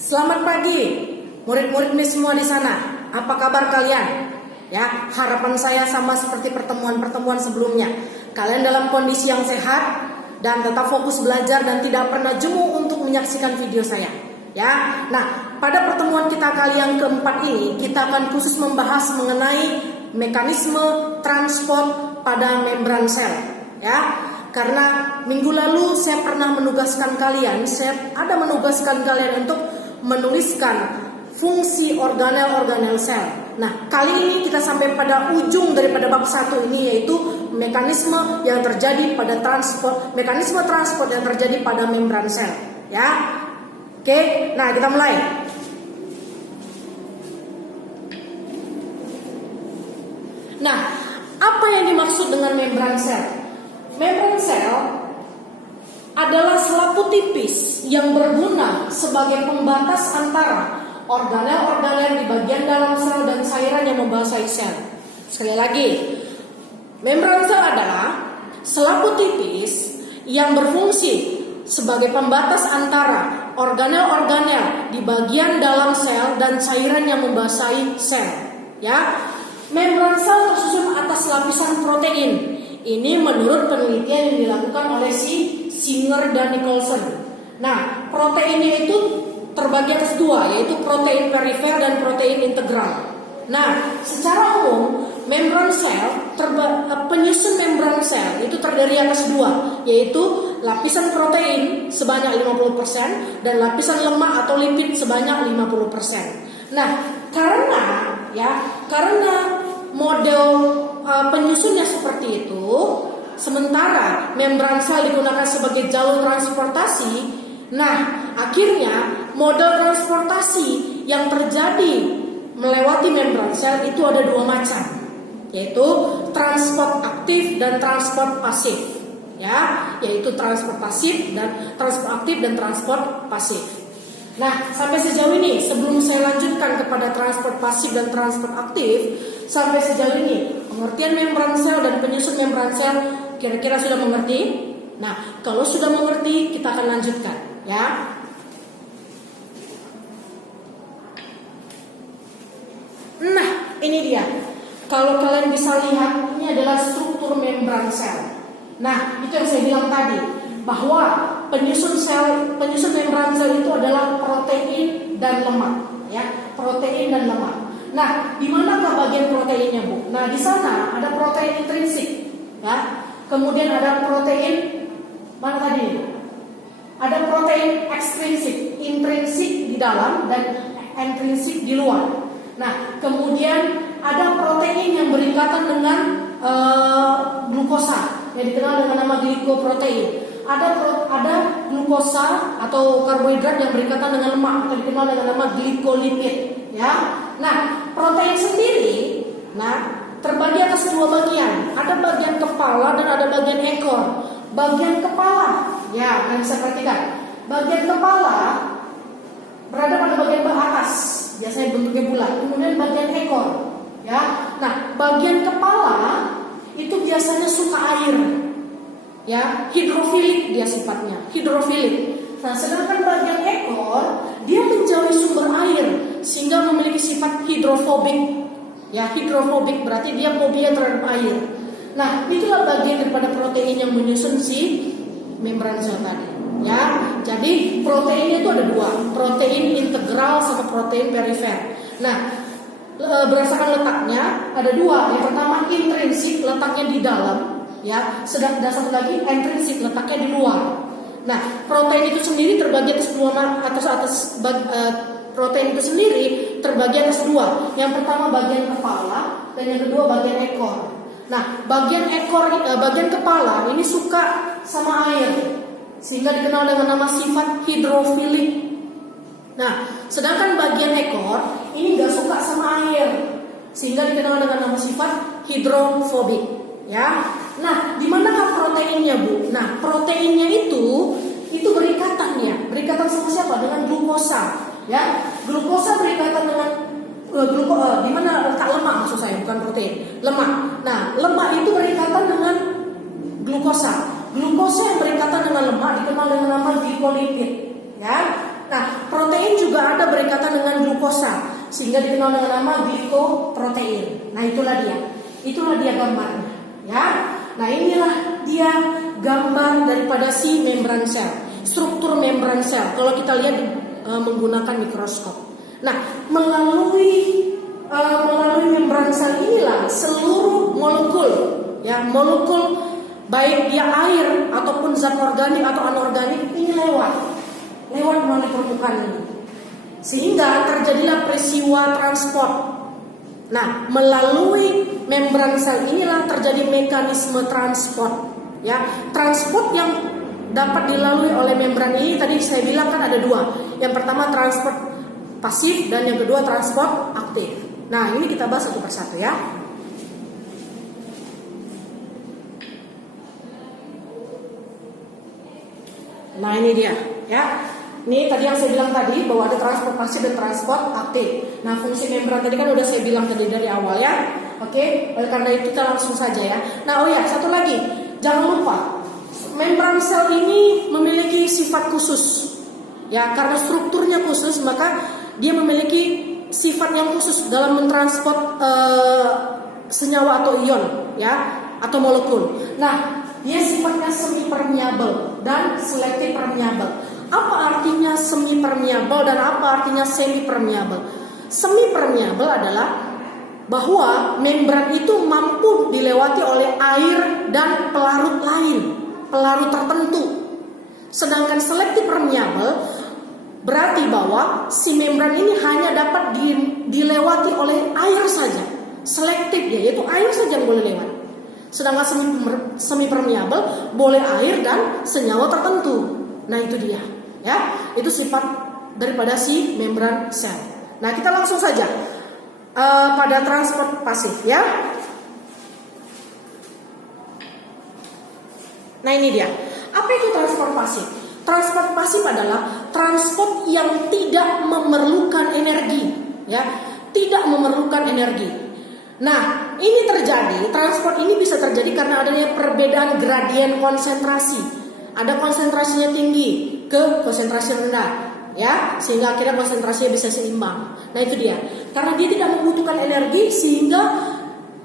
Selamat pagi, murid-murid semua di sana. Apa kabar kalian? Ya, harapan saya sama seperti pertemuan-pertemuan sebelumnya. Kalian dalam kondisi yang sehat dan tetap fokus belajar dan tidak pernah jemu untuk menyaksikan video saya. Ya, nah pada pertemuan kita kali yang keempat ini kita akan khusus membahas mengenai mekanisme transport pada membran sel. Ya, karena minggu lalu saya pernah menugaskan kalian, untuk menuliskan fungsi organel-organel sel. Nah, kali ini kita sampai pada ujung daripada bab 1 ini, yaitu mekanisme yang terjadi pada mekanisme transport yang terjadi pada membran sel. Ya, oke. Nah, kita mulai. Nah, apa yang dimaksud dengan membran sel? Membran sel adalah selaput tipis yang berguna sebagai pembatas antara organel-organel di bagian dalam sel dan cairan yang membasahi sel. Sekali lagi, membran sel adalah selaput tipis yang berfungsi sebagai pembatas antara organel-organel di bagian dalam sel dan cairan yang membasahi sel. Ya, membran sel tersusun atas lapisan protein. Ini menurut penelitian yang dilakukan oleh Singer dan Nicholson. Nah, proteinnya itu terbagi atas dua, yaitu protein perifer dan protein integral. Nah, secara umum membran sel, penyusun membran sel itu terdiri atas dua, yaitu lapisan protein sebanyak 50% dan lapisan lemak atau lipid sebanyak 50%. Nah, karena model penyusunnya seperti itu, sementara membran sel digunakan sebagai jalur transportasi. Nah, akhirnya model transportasi yang terjadi melewati membran sel itu ada dua macam, yaitu transport aktif dan transport pasif. Ya, yaitu transport pasif dan transport aktif dan transport pasif. Nah, sampai sejauh ini, sebelum saya lanjutkan kepada transport pasif dan transport aktif, sampai sejauh ini pengertian membran sel dan penyusun membran sel kira-kira sudah mengerti? Nah, kalau sudah mengerti, kita akan lanjutkan, ya. Nah, ini dia. Kalau kalian bisa lihat, ini adalah struktur membran sel. Nah, itu yang saya bilang tadi, bahwa penyusun membran sel itu adalah protein dan lemak, ya, protein dan lemak. Nah, di manakah bagian proteinnya, Bu? Nah, di sana ada protein intrinsik, ya. Kemudian ada protein mana tadi? Ada protein ekstrinsik, intrinsik di dalam dan intrinsik di luar. Nah, kemudian ada protein yang berikatan dengan glukosa yang dikenal dengan nama glikoprotein. Ada glukosa atau karbohidrat yang berikatan dengan lemak yang dikenal dengan nama glikolipid, ya. Nah, protein sendiri, terbagi atas dua bagian. Ada bagian kepala dan ada bagian ekor. Bagian kepala, ya, kalian bisa perhatikan. Bagian kepala berada pada bagian atas, biasanya bentuknya bulat. Kemudian bagian ekor, ya. Nah, bagian kepala itu biasanya suka air, ya, hidrofilik dia sifatnya, hidrofilik. Nah, sedangkan bagian ekor dia menjauhi sumber air sehingga memiliki sifat hidrofobik. Ya, hidrofobik berarti dia fobia terhadap air. Nah, itulah bagian daripada protein yang menyusun si membran sel tadi. Ya, jadi protein itu ada dua, protein integral sama protein perifer. Nah, berdasarkan letaknya ada dua. Yang pertama intrinsik, letaknya di dalam, ya. Sedang satu lagi intrinsik, letaknya di luar. Nah, protein itu sendiri terbagi atas protein itu sendiri terbagi atas dua. Yang pertama bagian kepala dan yang kedua bagian ekor. Nah, bagian kepala ini suka sama air sehingga dikenal dengan nama sifat hidrofilik. Nah, sedangkan bagian ekor ini nggak suka sama air sehingga dikenal dengan nama sifat hidrofobik, ya. Nah, di manakah proteinnya, Bu? Nah, proteinnya itu berikatan sama siapa? Dengan glukosa, ya. Glukosa berikatan dengan di mana letak lemak, maksud saya, bukan protein, lemak. Nah, lemak itu berikatan dengan glukosa. Glukosa yang berikatan dengan lemak dikenal dengan nama glikolipid, ya. Nah, protein juga ada glukosa sehingga dikenal dengan nama glikoprotein. Nah, itulah dia gambarnya, ya. Nah, inilah dia gambar daripada si membran sel, struktur membran sel. Kalau kita lihat menggunakan mikroskop. Nah, melalui membran sel inilah seluruh molekul, ya, molekul baik dia air ataupun zat organik atau anorganik ini lewat melalui permukaan ini, sehingga terjadilah peristiwa transport. Nah, melalui membran sel inilah terjadi mekanisme transport, ya. Transport yang dapat dilalui oleh membran ini tadi saya bilang kan ada dua. Yang pertama transport pasif dan yang kedua transport aktif. Nah, ini kita bahas satu persatu, ya. Nah, ini dia, ya. Ini tadi yang saya bilang tadi bahwa ada transport pasif dan transport aktif. Nah, fungsi membran tadi kan udah saya bilang tadi dari awal, ya. Oke, oleh karena itu kita langsung saja, ya. Nah, oh ya, satu lagi, jangan lupa membran sel ini memiliki sifat khusus, ya. Karena strukturnya khusus, maka dia memiliki sifat yang khusus dalam mentransport senyawa atau ion, ya, atau molekul. Nah, dia sifatnya semi permeable dan selektif permeable. Apa artinya semi permeable dan apa artinya semi permeable? Semi permeable adalah bahwa membran itu mampu dilewati oleh air dan pelarut lain, pelarut tertentu. Sedangkan selektif permeable berarti bahwa si membran ini hanya dapat dilewati oleh air saja. Selektif dia, yaitu air saja yang boleh lewat. Sedangkan semi permeable boleh air dan senyawa tertentu. Nah, itu dia, ya. Itu sifat daripada si membran sel. Nah, kita langsung saja pada transport pasif, ya. Nah, ini dia. Apa itu transport pasif? Transport pasif adalah transport yang tidak memerlukan energi, ya. Tidak memerlukan energi. Nah, ini terjadi, transport ini bisa terjadi karena adanya perbedaan gradien konsentrasi. Ada konsentrasinya tinggi ke konsentrasi rendah, ya, sehingga akhirnya konsentrasinya bisa seimbang. Nah, itu dia. Karena dia tidak membutuhkan energi, sehingga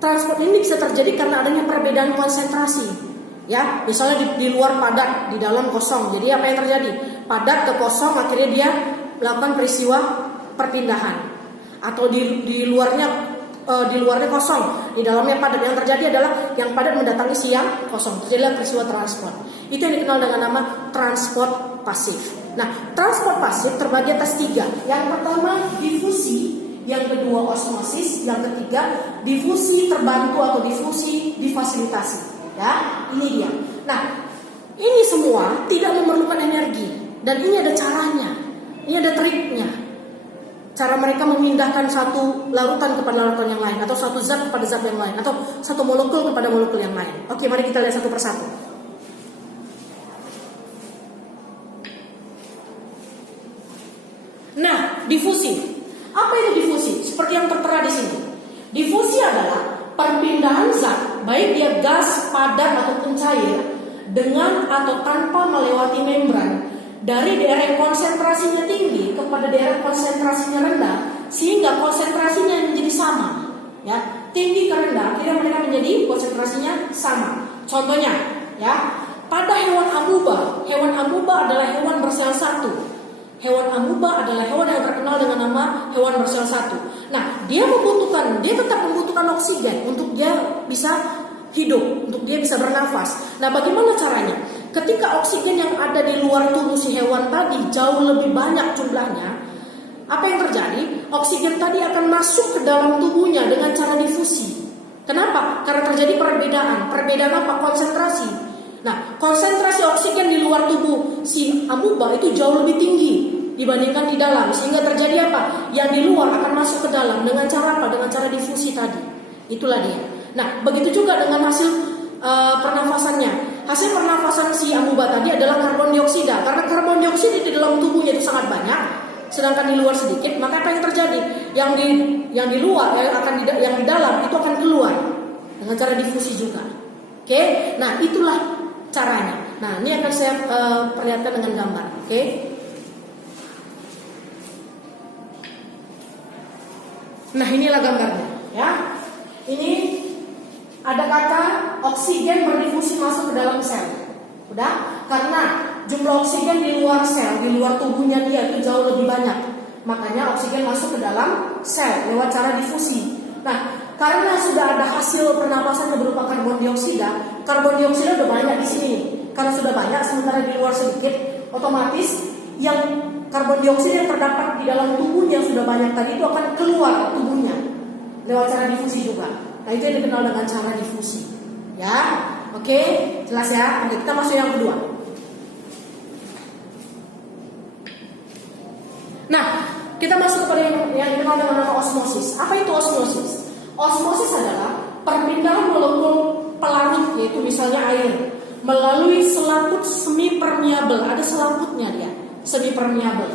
transport ini bisa terjadi karena adanya perbedaan konsentrasi, ya. Misalnya di luar padat, di dalam kosong. Jadi apa yang terjadi? Padat ke kosong, akhirnya dia melakukan peristiwa perpindahan. Atau di luarnya kosong, di dalamnya padat. Yang terjadi adalah yang padat mendatangi si yang kosong. Terjadilah peristiwa transport. Itu yang dikenal dengan nama transport pasif. Nah, transport pasif terbagi atas 3. Yang pertama difusi, yang kedua osmosis, yang ketiga difusi terbantu atau difusi difasilitasi. Ya, ini dia. Nah, ini semua tidak memerlukan energi dan ini ada caranya. Ini ada triknya. Cara mereka memindahkan satu larutan kepada larutan yang lain, atau satu zat kepada zat yang lain, atau satu molekul kepada molekul yang lain. Oke, mari kita lihat satu persatu. Nah, difusi. Apa itu difusi? Seperti yang tertera di sini. Difusi adalah perpindahan zat, baik dia gas, padat ataupun cair, dengan atau tanpa melewati membran, dari daerah yang konsentrasinya tinggi kepada daerah konsentrasinya rendah, sehingga konsentrasinya menjadi sama, ya, tinggi ke rendah, akhirnya mereka menjadi konsentrasinya sama. Contohnya, ya, pada hewan amuba adalah hewan bersel satu. Hewan amuba adalah hewan yang terkenal dengan nama hewan bersel satu. Nah, dia tetap membutuhkan oksigen untuk dia bisa hidup, untuk dia bisa bernafas. Nah, bagaimana caranya? Ketika oksigen yang ada di luar tubuh si hewan tadi jauh lebih banyak jumlahnya, apa yang terjadi? Oksigen tadi akan masuk ke dalam tubuhnya dengan cara difusi. Kenapa? Karena terjadi perbedaan. Perbedaan apa? Konsentrasi. Nah, konsentrasi oksigen di luar tubuh si amuba itu jauh lebih tinggi dibandingkan di dalam, sehingga terjadi apa? Yang di luar akan masuk ke dalam dengan cara apa? Dengan cara difusi tadi. Itulah dia. Nah, begitu juga dengan hasil pernafasannya. Hasil pernafasan si amuba tadi adalah karbon dioksida. Karena karbon dioksida di dalam tubuhnya itu sangat banyak, sedangkan di luar sedikit, maka apa yang terjadi? Yang di luar yang di dalam itu akan keluar dengan cara difusi juga. Oke? Nah, itulah caranya. Nah, ini akan saya perlihatkan dengan gambar. Oke? Nah, inilah gambarnya, ya. Ini ada kata oksigen berdifusi masuk ke dalam sel. Udah? Karena jumlah oksigen di luar sel, di luar tubuhnya dia itu jauh lebih banyak. Makanya oksigen masuk ke dalam sel lewat cara difusi. Nah, karena sudah ada hasil pernapasan yang berupa karbon dioksida udah banyak di sini. Karena sudah banyak, sementara di luar sedikit, otomatis yang karbon dioksida yang terdapat di dalam tubuhnya yang sudah banyak tadi itu akan keluar tubuhnya lewat cara difusi juga. Nah, itu yang dikenal dengan cara difusi. Ya, oke, jelas ya. Oke, kita masuk yang kedua. Nah, kita masuk kepada yang dikenal dengan nama osmosis. Apa itu osmosis? Osmosis adalah perpindahan molekul pelarut, yaitu misalnya air, melalui selaput semi permeabel. Ada selaputnya dia, semi permeabel.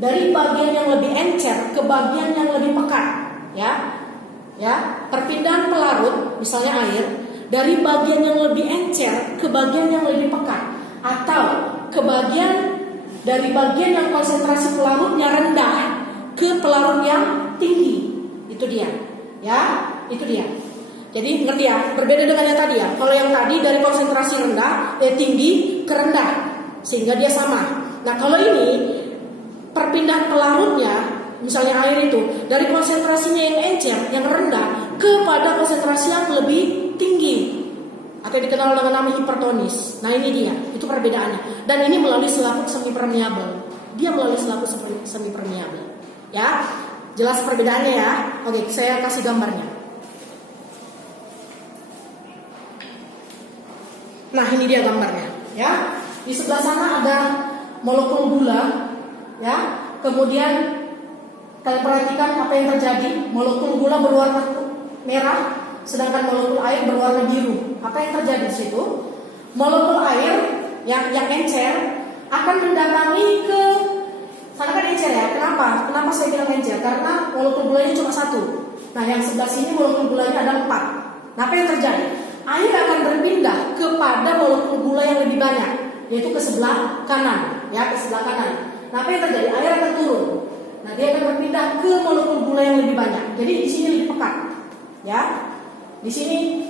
Dari bagian yang lebih encer ke bagian yang lebih pekat, ya, perpindahan pelarut, misalnya air, dari bagian yang lebih encer ke bagian yang lebih pekat, atau ke bagian dari bagian yang konsentrasi pelarutnya rendah ke pelarut yang tinggi. Itu dia, ya, itu dia. Jadi ngerti ya, berbeda dengan yang tadi ya. Kalau yang tadi dari konsentrasi rendah, tinggi ke rendah, sehingga dia sama. Nah, kalau ini perpindahan pelarutnya, misalnya air itu dari konsentrasinya yang encer, yang rendah, kepada konsentrasi yang lebih tinggi, atau dikenal dengan nama hipertonis. Nah, ini dia, itu perbedaannya. Dan ini melalui selaput semi permeabel. Dia melalui selaput semi permeabel. Ya, jelas perbedaannya ya. Oke, saya kasih gambarnya. Nah, ini dia gambarnya, ya. Di sebelah sana ada molekul gula, ya. Kemudian kalian perhatikan apa yang terjadi. Molekul gula berwarna merah, sedangkan molekul air berwarna biru. Apa yang terjadi di situ? Molekul air yang encer akan mendatangi ke sana, kan encer ya. Kenapa? Kenapa saya bilang encer? Karena molekul gulanya cuma satu. Nah, yang sebelah sini molekul gulanya ada 4. Nah, apa yang terjadi? Air akan berpindah kepada molekul gula yang lebih banyak, yaitu ke sebelah kanan, ya, ke sebelah kanan. Nah, apa yang terjadi? Air akan turun. Nah, dia akan berpindah ke molekul gula yang lebih banyak. Jadi di sini lebih pekat, ya. Di sini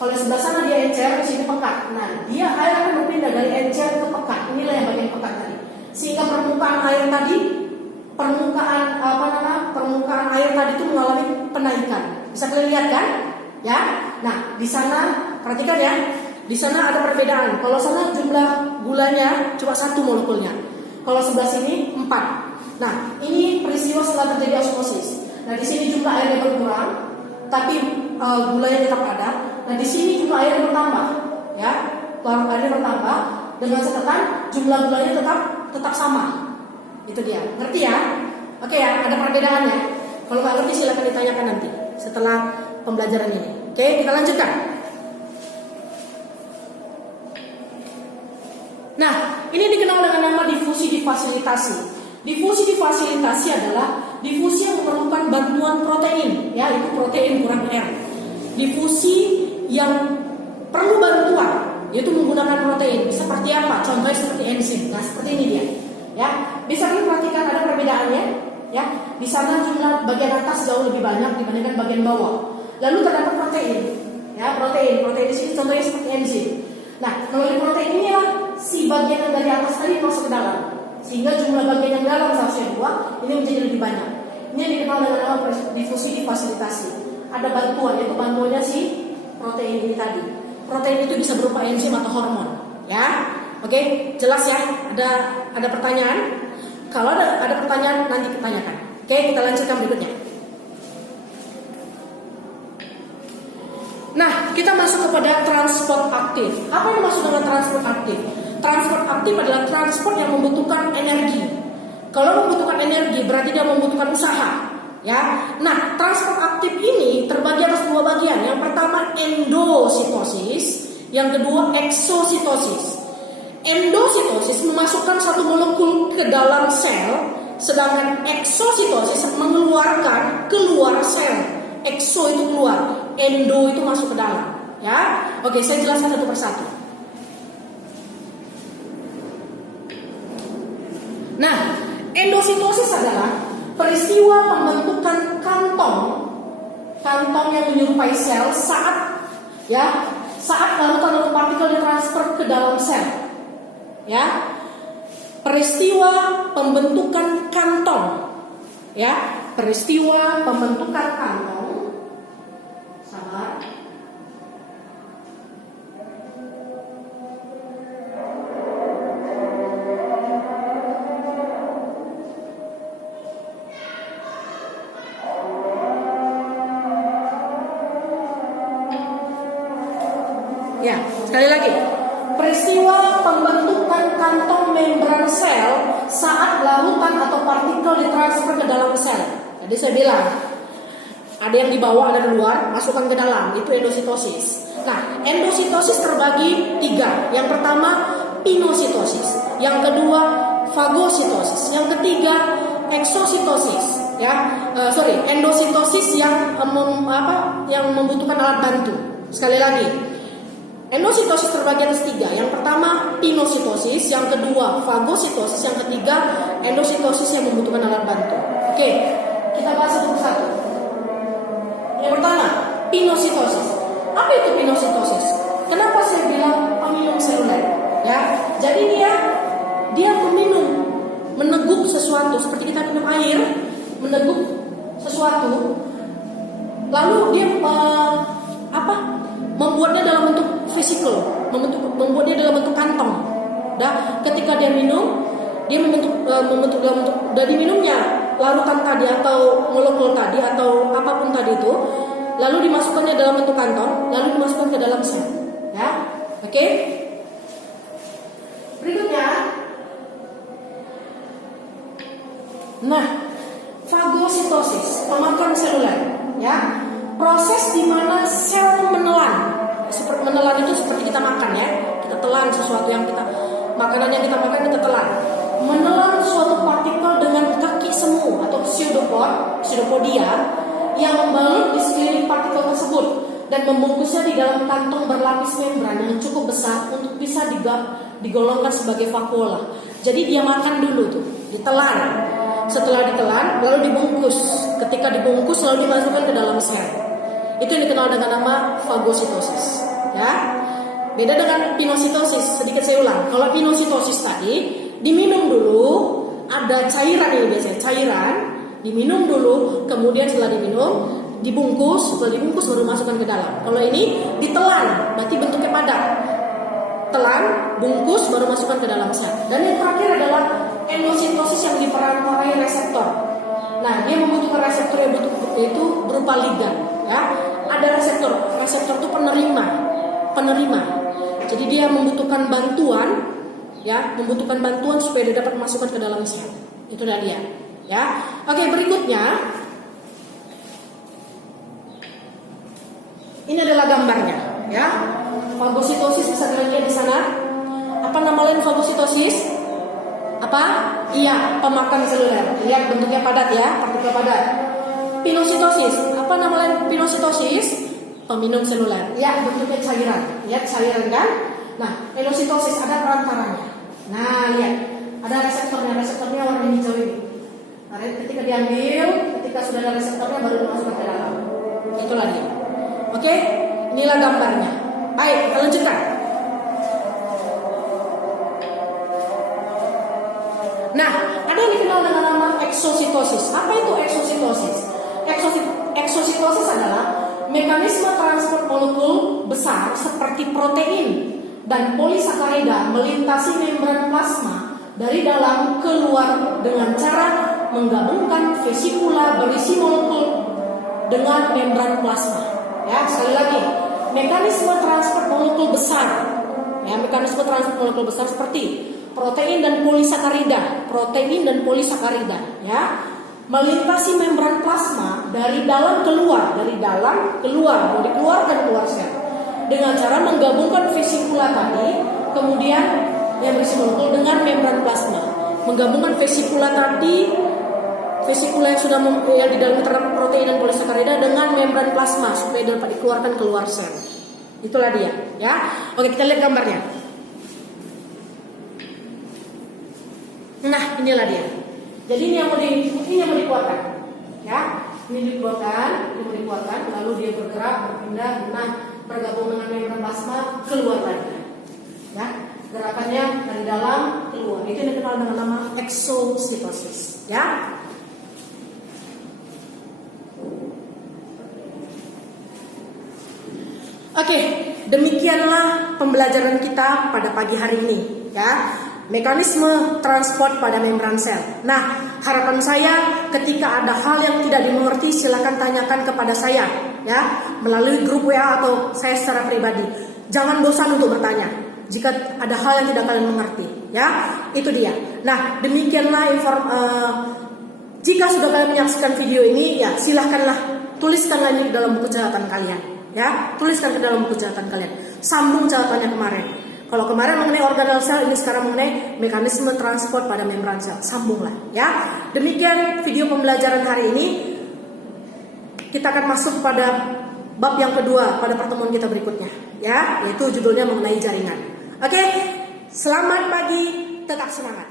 kalau sebelah sana dia encer, di sini pekat. Nah, dia air akan berpindah dari encer ke pekat. Inilah yang bagian pekat tadi. Sehingga permukaan air tadi, permukaan air tadi itu mengalami penaikan. Bisa kalian lihat kan? Ya. Nah, di sana perhatikan ya. Di sana ada perbedaan. Kalau sana jumlah gulanya cuma 1 molekulnya. Kalau sebelah sini 4. Nah, ini peristiwa setelah terjadi osmosis. Nah, di sini jumlah airnya berkurang, tapi gulanya tetap ada. Nah, di sini jumlah airnya bertambah, ya. Larut airnya bertambah dengan catatan jumlah gulanya tetap sama. Itu dia. Ngerti ya? Oke ya, ada perbedaannya. Kalau nggak ngerti silakan ditanyakan nanti setelah pembelajaran ini. Oke, kita lanjutkan. Nah, ini dikenal dengan nama difusi difasilitasi. Difusi difasilitasi adalah difusi yang memerlukan bantuan protein, ya, itu protein kurang R. Difusi yang perlu bantuan, yaitu menggunakan protein. Seperti apa? Contohnya seperti enzim. Nah, seperti ini dia. Ya, bisa diperhatikan ada perbedaannya, ya. Di sana jumlah bagian atas jauh lebih banyak dibandingkan bagian bawah. Lalu terdapat protein, ya, protein di sini contohnya seperti enzim. Nah, melalui protein inilah si bagian yang dari atas tadi masuk ke dalam, sehingga jumlah bagian yang dalam seharusnya 2, ini menjadi lebih banyak. Ini yang dikenal dengan nama difusi difasilitasi. Ada bantuan, yaitu bantuannya si protein ini tadi. Protein itu bisa berupa enzim atau hormon, ya. Oke, jelas ya? Ada pertanyaan? Kalau ada pertanyaan nanti ditanyakan. Oke, kita lanjutkan berikutnya. Nah, kita masuk kepada transport aktif. Apa yang dimaksud dengan transport aktif? Transport aktif adalah transport yang membutuhkan energi. Kalau membutuhkan energi berarti dia membutuhkan usaha, ya. Nah, transport aktif ini terbagi atas 2 bagian. Yang pertama endositosis, yang kedua eksositosis. Endositosis memasukkan satu molekul ke dalam sel, sedangkan eksositosis mengeluarkan keluar sel. Ekso itu keluar, endo itu masuk ke dalam, ya. Oke, saya jelaskan satu persatu. Nah, endositosis adalah peristiwa pembentukan kantong kantong yang menyerupai sel saat larutan atau partikel ditransfer ke dalam sel. Ya. Peristiwa pembentukan kantong. Ya, peristiwa pembentukan kantong. Sabar. Ya, sekali lagi. Peristiwa pembentukan kantong membran sel saat larutan atau partikel ditransfer ke dalam sel. Jadi saya bilang, ada yang dibawa dari luar, masukkan ke dalam, itu endositosis. Nah, endositosis terbagi 3. Yang pertama, pinositosis. Yang kedua, fagositosis. Yang ketiga, eksositosis. Endositosis yang membutuhkan alat bantu. Sekali lagi, endositosis terbagi atas 3. Yang pertama pinositosis, yang kedua fagositosis, yang ketiga endositosis yang membutuhkan alat bantu. Oke, kita bahas satu persatu. Yang pertama, pinositosis. Apa itu pinositosis? Kenapa saya bilang peminum seluler? Ya, jadi dia meneguk sesuatu seperti kita minum air, meneguk sesuatu, lalu dia membuatnya dalam bentuk vesikel, membuatnya dalam bentuk kantong. Ketika dia minum, dia membentuk dalam bentuk, dari minumnya larutan tadi atau molekul tadi atau apapun tadi itu, lalu dimasukkannya dalam bentuk kantong, lalu dimasukkan ke dalam sel. Ya, oke. Berikutnya, nah, fagositosis, pemakan seluler. Ya, proses di mana sel menelan. Menelan itu seperti kita makan ya. Kita telan sesuatu yang makanan yang kita makan kita telan. Menelan suatu partikel dengan kaki semu atau pseudopodia yang membalut di sekeliling partikel tersebut dan membungkusnya di dalam kantong berlapis membran yang cukup besar untuk bisa digolongkan sebagai vakuola. Jadi dia makan dulu tuh, ditelan. Setelah ditelan lalu dibungkus. Ketika dibungkus lalu dimasukkan ke dalam sel. Itu yang dikenal dengan nama fagositosis. Ya, beda dengan pinositosis. Sedikit saya ulang. Kalau pinositosis tadi diminum dulu, ada cairan ini biasanya cairan, diminum dulu, kemudian setelah diminum dibungkus, setelah dibungkus baru masukkan ke dalam. Kalau ini ditelan, berarti bentuknya padat. Telan, bungkus, baru masukkan ke dalam sel. Dan yang terakhir adalah endositosis yang diperantarai reseptor. Nah, dia membutuhkan reseptor yang itu berupa ligan. Ya, ada reseptor itu penerima. Jadi dia membutuhkan bantuan, supaya dia dapat masukkan ke dalam sel. Itu dia. Ya, oke, berikutnya. Ini adalah gambarnya, ya. Fagositosis bisa dilihat di sana. Apa nama lain fagositosis? Apa? Iya, pemakan seluler. Lihat bentuknya padat ya, partikel padat. Pinositosis. Apa nama lain pinositosis? Peminum seluler. Ya, bentuknya cairan. Lihat cairan kan? Nah, endositosis ada perantaranya. Nah, lihat. Ada reseptornya warna hijau ini. Nah, ketika diambil, ketika sudah ada reseptornya baru dimasukkan ke dalam. Itulah dia. Oke, inilah gambarnya. Baik, kita lanjutkan. Nah, ada yang dikenal dengan nama eksositosis. Apa itu eksositosis? Eksositosis adalah mekanisme transport molekul besar seperti protein dan polisakarida melintasi membran plasma dari dalam keluar dengan cara menggabungkan vesikula berisi molekul dengan membran plasma. Ya, sekali lagi, mekanisme transport molekul besar. Ya, mekanisme transport molekul besar seperti protein dan polisakarida, ya, melintasi membran plasma dari dalam keluar, mau dikeluarkan keluar sel dengan cara menggabungkan vesikula tadi, kemudian yang berisi molekul dengan membran plasma, menggabungkan vesikula tadi, vesikula yang sudah yang di dalam terdapat protein dan polisakarida dengan membran plasma supaya dapat dikeluarkan keluar sel. Itulah dia, ya. Oke, kita lihat gambarnya. Nah, inilah dia. Jadi ini yang mau dikeluarkan, ya. ini dikeluarkan, lalu dia bergerak, berpindah, nah bergabung dengan membran plasma, keluar lagi. Ya, gerakannya dari dalam keluar. Itu yang dikenal dengan nama exositosis. Ya. Oke, demikianlah pembelajaran kita pada pagi hari ini. Ya. Mekanisme transport pada membran sel. Nah, harapan saya ketika ada hal yang tidak dimengerti silakan tanyakan kepada saya, ya, melalui grup WA atau saya secara pribadi. Jangan bosan untuk bertanya jika ada hal yang tidak kalian mengerti, ya. Itu dia. Nah, demikianlah jika sudah kalian menyaksikan video ini, ya silahkanlah tuliskanlah ini dalam buku catatan kalian, ya. Tuliskan ke dalam buku catatan kalian. Sambung catatannya kemarin. Kalau kemarin mengenai organel sel, ini sekarang mengenai mekanisme transport pada membran sel. Sambunglah, ya. Demikian video pembelajaran hari ini. Kita akan masuk pada bab yang kedua pada pertemuan kita berikutnya, ya, yaitu judulnya mengenai jaringan. Oke, selamat pagi, tetap semangat.